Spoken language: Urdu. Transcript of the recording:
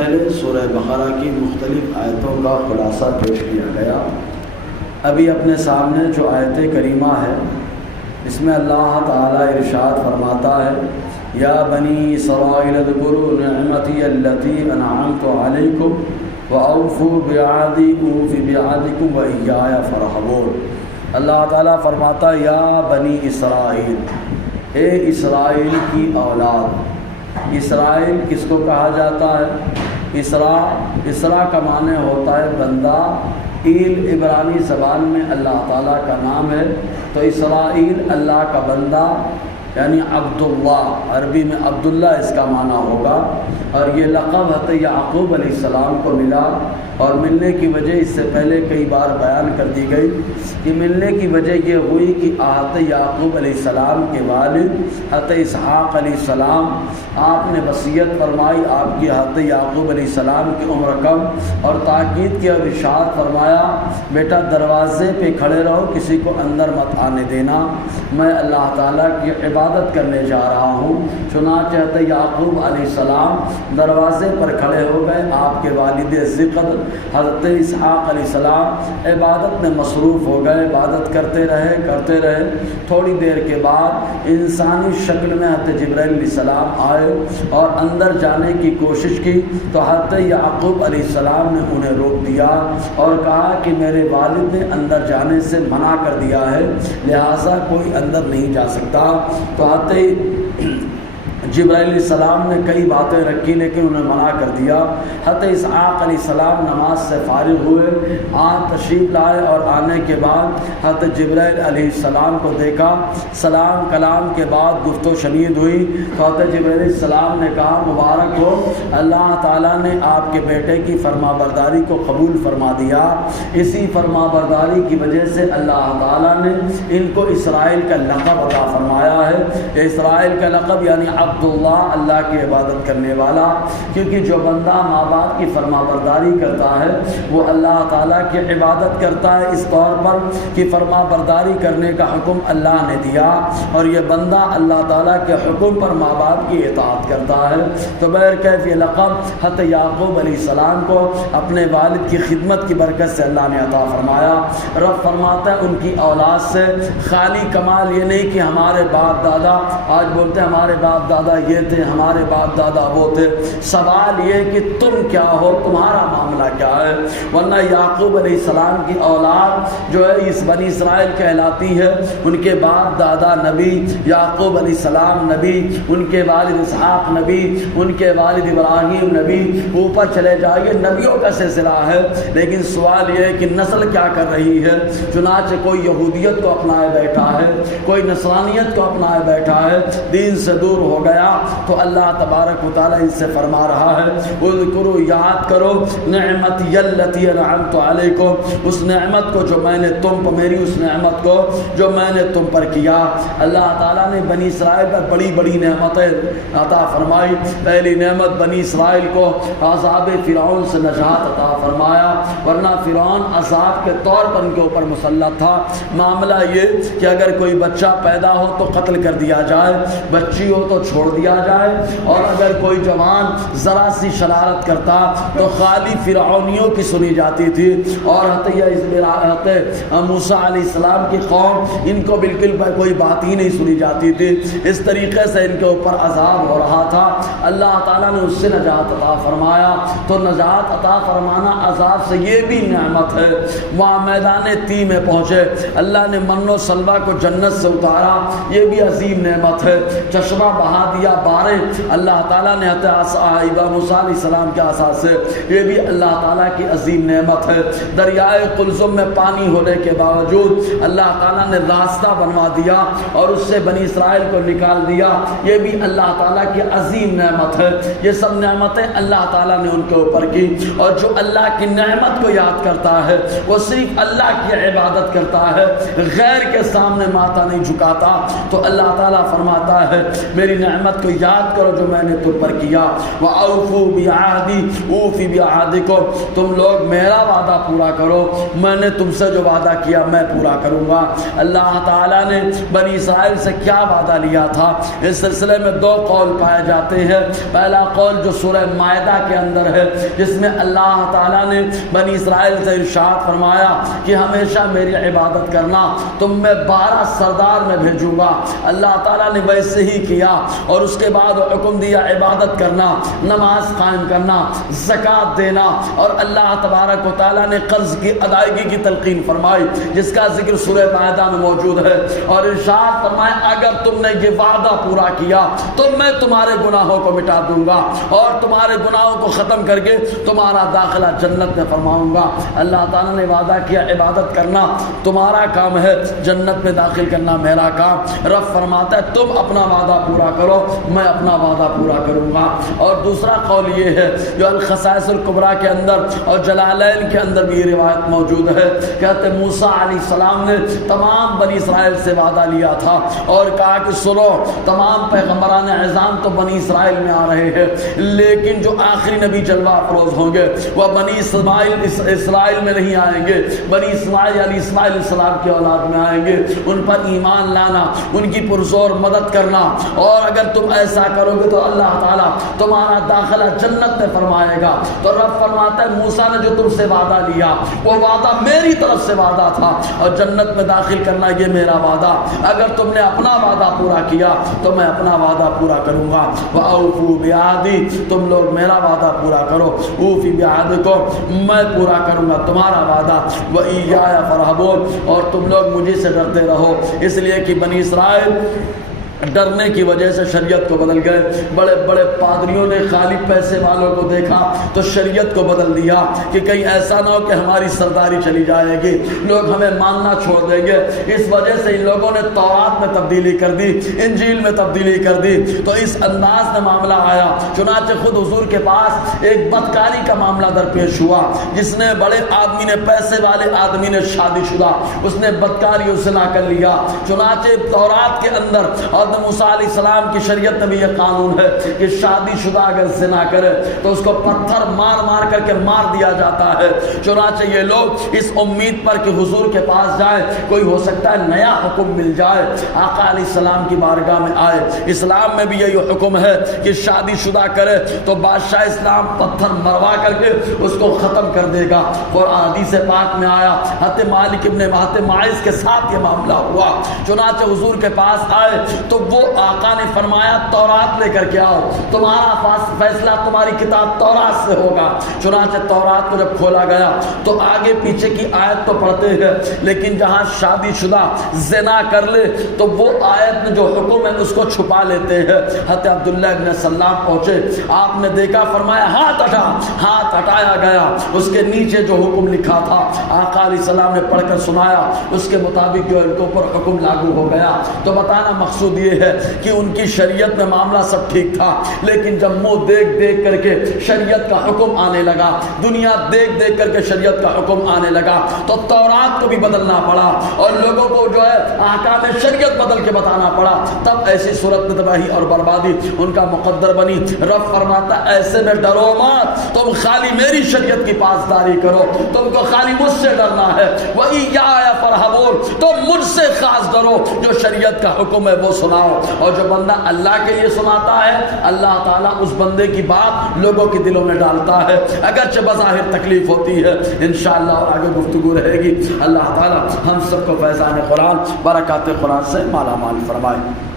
پہلے سورہ بقرہ کی مختلف آیتوں کا خلاصہ پیش کیا گیا۔ ابھی اپنے سامنے جو آیت کریمہ ہے اس میں اللہ تعالیٰ ارشاد فرماتا ہے یا بنی اسرائیل اذکروا نعمتی التی انعمت علیکم واوفوا بعہدی اوف بعہدکم وایای فارہبون۔ اللہ تعالیٰ فرماتا ہے یا بنی اسرائیل، اے اسرائیل کی اولاد۔ اسرائیل کس کو کہا جاتا ہے؟ اسرا کا معنی ہوتا ہے بندہ۔ ایل عبرانی زبان میں اللہ تعالیٰ کا نام ہے، تو اسرائیل اللہ کا بندہ یعنی عبداللہ، عربی میں عبداللہ اس کا معنی ہوگا۔ اور یہ لقب حضرت یعقوب علیہ السلام کو ملا، اور ملنے کی وجہ اس سے پہلے کئی بار بیان کر دی گئی کہ ملنے کی وجہ یہ ہوئی کہ حضرت یعقوب علیہ السلام کے والد حضرت اسحاق علیہ السلام، آپ نے وصیت فرمائی، آپ کی حضرت یعقوب علیہ السلام کی عمر کم، اور تاکید کی اور ارشاد فرمایا بیٹا دروازے پہ کھڑے رہو، کسی کو اندر مت آنے دینا، میں اللہ تعالیٰ کی عبادت کرنے جا رہا ہوں۔ چنانچہ حضرت یعقوب علیہ السلام دروازے پر کھڑے ہو گئے، آپ کے والد ذکر حضرت اسحاق علیہ السلام عبادت میں مصروف ہو گئے، عبادت کرتے رہے۔ تھوڑی دیر کے بعد انسانی شکل میں حضرت جبرائیل علیہ السلام آئے اور اندر جانے کی کوشش کی، تو حضرت یعقوب علیہ السلام نے انہیں روک دیا اور کہا کہ میرے والد نے اندر جانے سے منع کر دیا ہے، لہٰذا کوئی اندر نہیں جا سکتا۔ تو حضرت جبرائیل علیہ السلام نے کئی باتیں رکھی لیکن انہیں منع کر دیا۔ حضرت اسحاق علیہ السلام نماز سے فارغ ہوئے، تشریف لائے، اور آنے کے بعد حضرت جبرائیل علیہ السلام کو دیکھا، سلام کلام کے بعد گفت و شنید ہوئی، تو حضرت جبرائیل علیہ السلام نے کہا مبارک ہو، اللہ تعالیٰ نے آپ کے بیٹے کی فرما برداری کو قبول فرما دیا، اسی فرما برداری کی وجہ سے اللہ تعالیٰ نے ان کو اسرائیل کا لقب عطا فرمایا ہے۔ اسرائیل کا لقب یعنی عبداللہ، اللہ کی عبادت کرنے والا، کیونکہ جو بندہ ماں باپ کی فرما برداری کرتا ہے وہ اللہ تعالیٰ کی عبادت کرتا ہے، اس طور پر کہ فرما برداری کرنے کا حکم اللہ نے دیا، اور یہ بندہ اللہ تعالیٰ کے حکم پر ماں باپ کی اطاعت کرتا ہے۔ تو بہرکیف یہ لقب حضرت یعقوب علیہ السلام کو اپنے والد کی خدمت کی برکت سے اللہ نے عطا فرمایا۔ رب فرماتا ہے ان کی اولاد سے خالی کمال یہ نہیں کہ ہمارے باپ دادا، آج بولتے ہیں ہمارے باپ دادا یہ تھے، ہمارے باپ دادا وہ تھے، سوال یہ کہ تم کیا ہو، تمہارا معاملہ کیا ہے؟ ورنہ یعقوب علیہ السلام کی اولاد جو ہے اس بنی اسرائیل کہلاتی ہے، ان کے باپ دادا نبی، یعقوب علیہ السلام نبی، ان کے والد اسحاق نبی، ان کے والد ابراہیم نبی، اوپر چلے جائیے نبیوں کا سلسلہ ہے۔ لیکن سوال یہ ہے کہ نسل کیا کر رہی ہے؟ چنانچہ کوئی یہودیت کو اپنائے بیٹھا ہے، کوئی نصرانیت کو اپنائے بیٹھا ہے، دین سے دور ہو گیا، تو اللہ تبارک و تعالیٰ اس سے فرما رہا ہے اذکروا، یاد کرو نعمتی التی انعمت علیکم، اس نعمت کو جو میں نے تم پر، میری اس نعمت کو جو میں نے تم پر کیا۔ اللہ تعالیٰ نے بنی اسرائیل پر بڑی بڑی نعمتیں عطا فرمائی۔ پہلی نعمت بنی اسرائیل کو عذاب فرعون سے نجات عطا فرمایا، ورنہ فرعون عذاب کے طور پر ان کے اوپر مسلط تھا۔ معاملہ یہ کہ اگر کوئی بچہ پیدا ہو تو قتل کر دیا جائے، بچی ہو تو چھوڑ دیا جائے، اور اگر کوئی جوان ذرا سی شرارت کرتا تو خالی فرعونیوں کی سنی جاتی تھی، اور حضرت موسیٰ علیہ السلام کی قوم ان کو بالکل کوئی بات ہی نہیں سنی جاتی تھی۔ اس طریقے سے ان کے اوپر عذاب ہو رہا تھا، اللہ تعالیٰ نے اس سے نجات عطا فرمایا۔ تو نجات عطا فرمانا عذاب سے یہ بھی نعمت ہے۔ وہاں میدان تی میں پہنچے، اللہ نے من و سلوہ کو جنت سے اتارا، یہ بھی عظیم نعمت ہے۔ چشمہ بہا دیا بارے اللہ تعالیٰ نے موسیٰ علیہ السلام کے آسا سے، یہ بھی اللہ تعالیٰ کی عظیم نعمت ہے۔ دریائے قلزم میں پانی ہونے کے باوجود اللہ تعالیٰ نے راستہ بنوا دیا اور اس سے بنی اسرائیل کو نکال دیا، یہ بھی اللہ تعالیٰ کی عظیم نعمت ہے۔ یہ سب نعمتیں اللہ تعالیٰ نے ان کے اوپر کی، اور جو اللہ کی نعمت کو یاد کرتا ہے وہ صرف اللہ کی عبادت کرتا ہے، غیر کے سامنے ماتھا نہیں جھکاتا، تو اللہ تعالیٰ فرماتا ہے میری نعمت نعمت کو یاد کرو جو میں نے تم پر کیا. وَأَوْفُوا بِعَهْدِي أُوفِ بِعَهْدِكُمْ, تم لوگ میرا وعدہ پورا کرو, میں نے تم سے جو وعدہ کیا میں پورا کروں گا. اللہ تعالیٰ نے بنی اسرائیل سے کیا وعدہ لیا تھا؟ اس سلسلے میں دو قول پائے جاتے ہیں. پہلا قول جو سورہ مائدہ کے اندر ہے, جس میں اللہ تعالیٰ نے بنی اسرائیل سے ارشاد فرمایا کہ ہمیشہ میری عبادت کرنا, تم میں 12 سردار میں بھیجوں گا. اللہ تعالیٰ نے ویسے ہی کیا, اور اس کے بعد حکم دیا عبادت کرنا, نماز قائم کرنا, زکوٰۃ دینا, اور اللہ تبارک و تعالیٰ نے قرض کی ادائیگی کی تلقین فرمائی, جس کا ذکر سورہ مائدہ میں موجود ہے. اور ارشاد فرمایا اگر تم نے یہ وعدہ پورا کیا تو میں تمہارے گناہوں کو مٹا دوں گا اور تمہارے گناہوں کو ختم کر کے تمہارا داخلہ جنت میں فرماؤں گا. اللہ تعالیٰ نے وعدہ کیا عبادت کرنا تمہارا کام ہے, جنت میں داخل کرنا میرا کام. رب فرماتا ہے تم اپنا وعدہ پورا کرو, میں اپنا وعدہ پورا کروں گا. اور دوسرا قول یہ ہے جو الخصائص الکبریٰ کے اندر اور جلالین کے اندر بھی یہ روایت موجود ہے, کہتے موسیٰ علیہ السلام نے تمام بنی اسرائیل سے وعدہ لیا تھا اور کہا کہ سنو, تمام پیغمبران اعظام تو بنی اسرائیل میں آ رہے ہیں, لیکن جو آخری نبی جلوہ افروز ہوں گے وہ بنی اسرائیل میں نہیں آئیں گے, بنی اسماعیل علیہ اسماعیل السلام کی اولاد میں آئیں گے. ان پر ایمان لانا, ان کی پرزور مدد کرنا, اور اگر تم ایسا کرو گے تو اللہ تعالیٰ تمہارا داخلہ جنت میں فرمائے گا. تو رب فرماتا ہے موسیٰ نے جو تم سے وعدہ لیا وہ وعدہ میری طرف سے وعدہ تھا, اور جنت میں داخل کرنا یہ میرا وعدہ. اگر تم نے اپنا وعدہ پورا کیا تو میں اپنا وعدہ پورا کروں گا. وَأَوْفُوا بِعَهْدِي, تم لوگ میرا وعدہ پورا کرو. اوفی بعہدکم, میں پورا کروں گا تمہارا وعدہ. وَإِيَّايَ فَارْهَبُونِ, اور تم لوگ مجھے سے ڈرتے رہو. اس لیے کہ بنی اسرائیل ڈرنے کی وجہ سے شریعت کو بدل گئے. بڑے بڑے پادریوں نے خالی پیسے والوں کو دیکھا تو شریعت کو بدل دیا کہ کہیں ایسا نہ ہو کہ ہماری سرداری چلی جائے گی, لوگ ہمیں ماننا چھوڑ دیں گے. اس وجہ سے ان لوگوں نے تورات میں تبدیلی کر دی, انجیل میں تبدیلی کر دی. تو اس انداز میں معاملہ آیا. چنانچہ خود حضور کے پاس ایک بدکاری کا معاملہ درپیش ہوا, جس نے بڑے آدمی نے, پیسے والے آدمی نے, شادی شدہ, اس نے بدکاری اور زنا کر لیا. چنانچہ تورات کے اندر اور موسیٰ علیہ السلام کی شریعت میں بھی یہ قانون ہے کہ شادی شدہ اگر زنا کرے تو اس کو پتھر مار مار کر کے مار دیا جاتا ہے. چنانچہ یہ لوگ اس امید پر کہ حضور کے پاس جائیں, کوئی ہو سکتا ہے نیا حکم مل جائے, آقا علیہ السلام کی بارگاہ میں آئے. اسلام میں بھی یہی حکم ہے کہ شادی شدہ کرے تو بادشاہ اسلام پتھر مروا کر کے اس کو ختم کر دے گا. اور حدیث پاک میں آیا حضرت مالک ابن ماعز کے ساتھ یہ معاملہ ہوا. چنانچہ حضور کے پاس آئے تو وہ آقا نے فرمایا تورات لے کر کے آؤ, تمہارا فیصلہ تمہاری کتاب تورات سے ہوگا. چنانچہ تورات کو جب کھولا گیا تو آگے پیچھے کی آیت تو پڑھتے ہیں, لیکن جہاں شادی شدہ زنا کر لے تو وہ آیت میں جو حکم ہے اس کو چھپا لیتے ہیں. حضرت عبداللہ ابن سلام پہنچے, آپ نے دیکھا, فرمایا ہاتھ ہٹا. ہاتھ ہٹایا گیا, اس کے نیچے جو حکم لکھا تھا آقا علیہ السلام نے پڑھ کر سنایا, اس کے مطابق جو ان کے اوپر حکم لاگو ہو گیا. تو بتانا مقصود یہ ہے کہ ان کی شریعت میں معاملہ سب ٹھیک تھا, لیکن جب منہ دیکھ دیکھ کر کے شریعت کا حکم آنے لگا, دنیا دیکھ دیکھ کر کے شریعت کا حکم آنے لگا, تو تورات کو بھی بدلنا پڑا اور لوگوں کو جو ہے احکام شریعت بدل کے بتانا پڑا. تب ایسی صورت میں تباہی اور بربادی ان کا مقدر بنی. رب فرماتا ایسے میں ڈرو مت, تم خالی میری شریعت کی پاسداری کرو, تم کو خالی مجھ سے ڈرنا ہے. وَإِيَّايَ فَارْهَبُونِ, تم مجھ سے خاص ڈرو, جو شریعت کا حکم ہے وہ سناؤ. اور جو بندہ اللہ کے لیے سناتا ہے اللہ تعالیٰ اس بندے کی بات لوگوں کے دلوں میں ڈالتا ہے, اگرچہ بظاہر تکلیف ہوتی ہے. انشاءاللہ اور آگے گفتگو رہے گی. اللہ تعالیٰ ہم سب کو فیضان قرآن برکات قرآن سے مالا مال فرمائے.